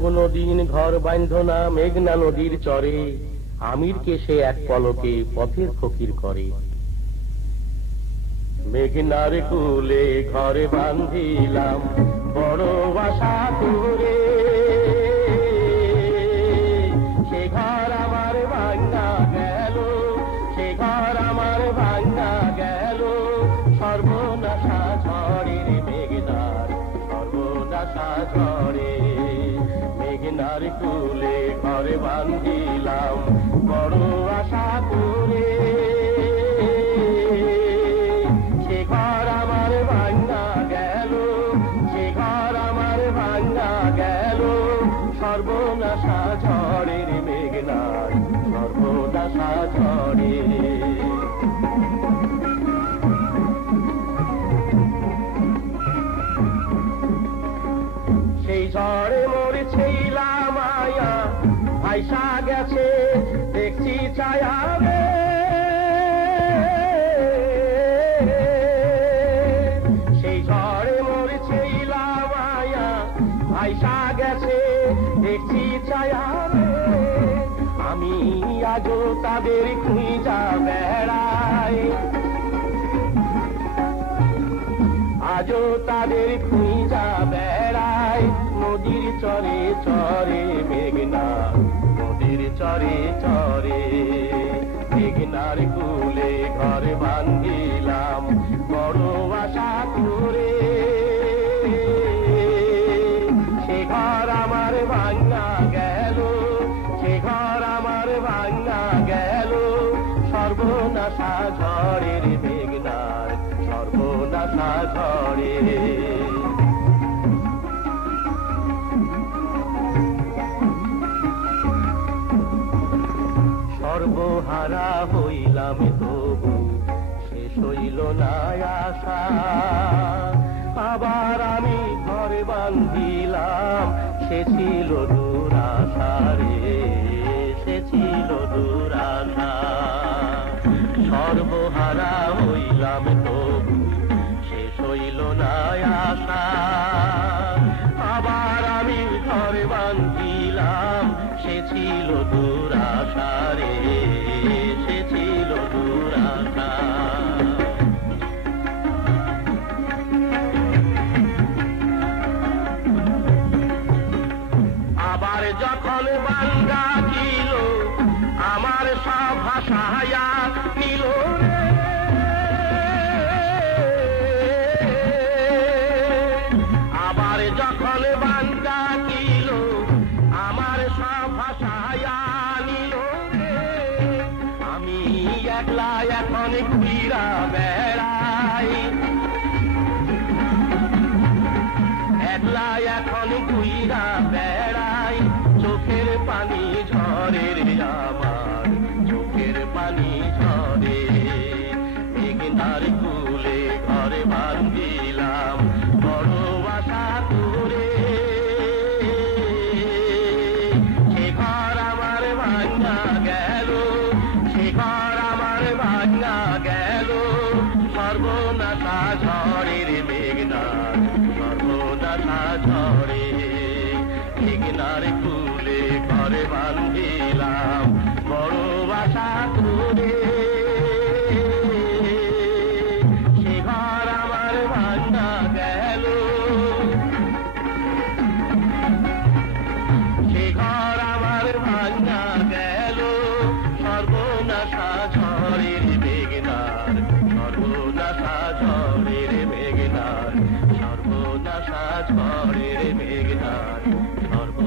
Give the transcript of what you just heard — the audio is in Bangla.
কোনদিন ঘর বাঁধ না মেঘনা নদীর চরে, আমিরকে সে এক পলকে পথের ফকির করে। মেঘনার কুলে ঘরে বাঁধিলাম বড় আশা করে, সে ঘর আমার ভাঙা গেল, সে ঘর আমার ভাঙা গেল। সর্বনাশা ঝড়ের মেঘনার, সর্বনাশা ঝড়ে। মেঘনার কুলে ঘরে বাঁধিলাম বড় আশা করে, সে ঘর আমার ভাঙা গেল, সে ঘর আমার ভাঙা গেল। সর্বনাশা ঝড়ের মেঘনার, সর্বনাশা ঝড়ে। সেই ঝড়ে মরেছিলাম মায়া, ভাইসা গেছে দেখছি ছায়া রে। সেই ঝড়ে মরেছিলাম মায়া, ভাইসা গেছে দেখছি ছায়া রে। আমি আজও তাদের খুঁজা বেড়াই, আজও তাদের খুঁজা বেড়াই। নদীর চরে চরে মেঘনা, নদীর চরে চরে। মেঘনার কুলে ঘর বাঁধিলাম বড় আশা করে, সে ঘর আমার ভাঙা গেল, সে ঘর আমার ভাঙা গেল। সর্বনাশা ঝড়ের মেঘনার, সর্বনাশা ঝড়ে। সর্বহারা হইলাম তবু শেষ হইল না আশা। আবার আমি ঘরে বাঁধিলাম, সে ছিল দুরাশা রে, সে ছিল দুরাশা। সর্বহারা হইলাম তবু শেষ হইল না আশা। আবার আমি ঘরে বাঁধিলাম, সে ছিল দুরাশা রে, সে ছিল দুরাশা। আবার যখন বান্দা ছিল আমার সব ভাষায়া নিল রে। আবার যখন বান্দা ছিল আমার সব ভাষায়া নিল রে। আমি একলা এখন ঘুরা বেড়াই, একলা এখন ঘুরা বেড়াই। চোখের পানি ঝরে রে আমার, চোখের পানি ঝরে। মেঘনার কুলে ঘরে বাঁধিলাম বড় আশা করে, সে ঘর আমার ভাঙা গেল, সে ঘর আমার ভাঙা গেল। সর্বনাশা ঝড়ের মেঘনার, সর্বনাশা ঝড়ে। মেঘনার কুলে ঘরে বাঁধিলাম বড় আশা করে, সে ঘর আমার ভাঙা গেল, সে ঘর আমার ভাঙা গেল। সর্বনাশা ঝড়ের মেঘনার, সর্বনাশা ঝড়ের মেঘনার, সর্বনাশা ঝড়ের মেঘনার, সর্ব